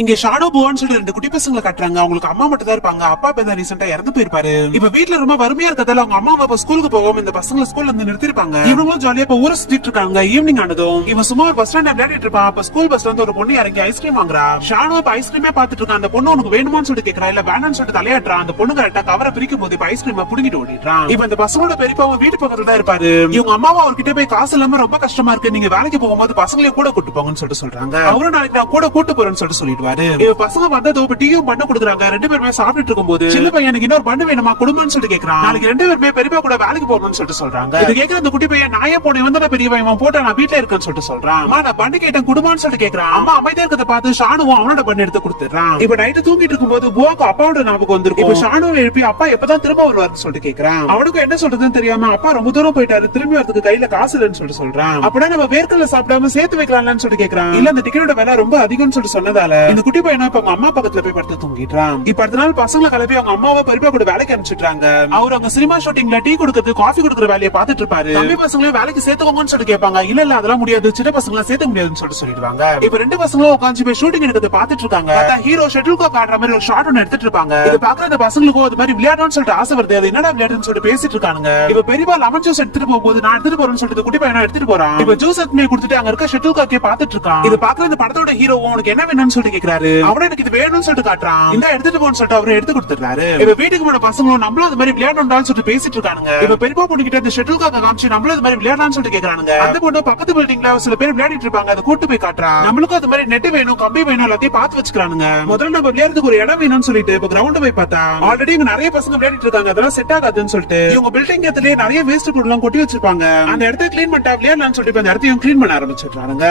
இங்க ஷாடோ போவான்னு சொல்லி ரெண்டு குட்டி பசங்களை கட்டுறாங்க. அவங்களுக்கு அம்மா மட்டும் தான் இருப்பாங்க. அப்பா பேர் தான் ரீசெண்டா இறந்து போயிருப்பாரு. இப்ப வீட்ல ரொம்ப வறுமையா இருக்கதால அவங்க அம்மா அப்பா ஸ்கூலுக்கு போகாம இந்த பசங்களை ஸ்கூல்ல இருந்து நிறுத்திருப்பாங்க இவங்களும் ஜாலியா இப்ப ஊரை சுத்திட்டு இருக்காங்க. ஈவினிங் ஆனதும் இவன் சும்மா ஒரு பஸ் ஸ்டாண்ட் விளையாடிட்டு இருப்பான். அப்ப ஸ்கூல் பஸ்ல இருந்து ஒரு பொண்ணு இறங்கி ஐஸ்கிரீம் வாங்குறா. ஷாடோ இப்ப ஐஸ்கிரீமே பாத்துட்டு இருக்கான். அந்த பொண்ணு உனக்கு வேணுமான்னு சொல்லிட்டு கேக்குறா. இல்ல வேணாம்னு சொல்லிட்டு தலையாடுறான் அந்த பொண்ணு கரெக்டா கவரை பிரிக்கும் போது இப்ப ஐஸ்கிரீம் புடுங்கிட்டு ஓடிடுறான். இப்ப இந்த பசங்களோட பெரியப்பாவும் வீட்டு பக்கத்துல தான் இருப்பாரு. இவங்க அம்மாவும் அவர்கிட்ட போய் காசு இல்லாம ரொம்ப கஷ்டமா இருக்கு. நீங்க வேலைக்கு போகும்போது பசங்களையும் கூட கூட்டு போங்கன்னு சொல்லிட்டு சொல்றாங்க. அவரும் நாளைக்கு நான் கூட கூட்டு போறேன்னு சொல்லிட்டு சொல்லிட்டு இவ பசங்க வந்ததோ இப்ப டீயும் பண்ண கொடுக்குறாங்க. ரெண்டு பேருமே சாப்பிட்டு இருக்கும்போது சின்ன பையன் எனக்கு இன்னொரு பண்ணு வேணுமா? குடும்பம்னு சொல்லிட்டு கேக்குறான். நாளைக்கு ரெண்டு பேருமே பெரியப்பா கூட வேலைக்கு போகணும்னு சொல்லிட்டு சொல்றாங்க. இது கேக்குற அந்த குட்டி பையன் நான் ஏன் போனேன்? வந்து பெரியவன்? இவன் போட்டா நான் வீட்டுல இருக்கேன்னு சொல்லிட்டு சொல்றான். அம்மா நான் பண்ணு கேட்டேன் குடும்பம்னு சொல்லிட்டு கேக்குறான். அம்மா அமைதியா இருக்கிறத பார்த்து ஷானுவும் அவனோட பண்ணு எடுத்து கொடுத்துறான் இப்ப நைட்டு தூங்கிட்டு இருக்கும்போது புவாக்கு அப்பாவோட ஞாபகம் வந்திருக்கும். இப்ப ஷானுவை எழுப்பி அப்பா எப்பதான் திரும்ப வருவாருன்னு சொல்லிட்டு கேக்குறான். அவனுக்கும் என்ன சொல்றதுன்னு தெரியாம அப்பா ரொம்ப தூரம் போயிட்டாரு. திரும்பி வரதுக்கு கையில காசு இல்லைன்னு சொல்லிட்டு சொல்றான். அப்படின்னா நம்ம வேர்க்கல்ல சாப்பிடாம சேர்த்து வைக்கலாம்னு சொல்லிட்டு கேக்குறான். இல்ல அந்த டிக்கெட்டோட விலை ரொம்ப அதிகம்னு சொல்லிட்டு சொன்னதால. இந்த குட்டி பையனா இப்ப அம்மா பக்கத்துல போய் படுத்து தூங்கிடுறான் இப்ப அடுத்த நாள் பசங்களை கிளப்பி அவங்க அம்மாவை பெரியப்பா கூட வேலைக்கு அனுப்பிச்சிட்டாங்க அவர் அங்க சினிமா ஷூட்டிங்ல டீ கொடுக்கறது காஃபி கொடுக்குற வேலையை பாத்துட்டு இருப்பாரு. தம்பி பசங்களையும் வேலைக்கு சேர்த்துக்கோங்கன்னு சொல்லிட்டு கேட்பாங்க. இல்ல இல்ல அதெல்லாம் முடியாது. சின்ன பசங்களை சேர்த்து முடியாதுன்னு சொல்லி சொல்லிடுவாங்க. இப்ப ரெண்டு பசங்களும் உட்காந்து போய் ஷூட்டிங் எடுக்கிறது பாத்துட்டு இருக்காங்க. ஹீரோ ஷெட்யூல் காக் ஆடுற மாதிரி ஒரு ஷாட் ஒன்னு எடுத்துட்டு இருப்பாங்க. இது பாக்குற அந்த பசங்களுக்கும் அது மாதிரி விளையாடணும்னு சொல்லிட்டு ஆசை வருது. அது என்னடா விளையாடுன்னு சொல்லிட்டு பேசிட்டு இருக்காங்க இப்ப பெரியப்பா லெமன் ஜூஸ் எடுத்துட்டு போகும்போது நான் எடுத்துட்டு போறேன்னு சொல்லிட்டு குட்டி பையனா எடுத்துட்டு போறான். இப்ப ஜூஸ் எடுத்து கொடுத்துட்டு அங்க இருக்க ஷெட்யூல் காக்கே பாத்துட்டு இருக்கான். இது பாக்குற இந்த படத்தோட ஹீரோ உனக்கு என்ன வேணும்னு சொல்லிட்டு கேக்குறாரு அவனும் எனக்கு இது வேணும்னு சொல்லிட்டு காட்டுறான். இந்த எடுத்துட்டு போன்னு சொல்லிட்டு அவரு எடுத்து கொடுத்துறாரு இப்ப வீட்டுக்கு போன பசங்களும் நம்மளும் அது மாதிரி விளையாடணும்னு சொல்லிட்டு பேசிட்டு இருக்கானுங்க. இப்ப பெரியப்பா பொண்ணு கிட்ட இந்த ஷெட்யூல் காக்க காமிச்சு நம்மளும் அது மாதிரி விளையாடலாம்னு சொல்லிட்டு கேக்குறானுங்க. அந்த பொண்ணு பக்கத்து பில்டிங்ல சில பேர் விளையாடிட்டு இருப்பாங்க. அதை கூட்டு போய் காட்டுறான் நம்மளுக்கும் அது மாதிரி நெட் வேணும் கம்பி வேணும் எல்லாத்தையும் பார்த்து வச்சுக்கிறானுங்க. முதல்ல நம்ம விளையாடுறதுக்கு ஒரு இடம் வேணும்னு சொல்லிட்டு இப்ப கிரவுண்ட் போய் பார்த்தா ஆல்ரெடி இங்க நிறைய பசங்க விளையாடிட்டு இருக்காங்க. அதெல்லாம் செட் ஆகாதுன்னு சொல்லிட்டு இவங்க பில்டிங் இடத்துலயே நிறைய வேஸ்ட் பொருள் எல்லாம் கொட்டி வச்சிருப்பாங்க. அந்த இடத்த கிளீன் பண்ணிட்டா விளையாடலாம்னு சொல்லிட்டு அந்த இடத்தையும் கிளீன் பண்ண ஆரம்பிச்சிடுறாங்க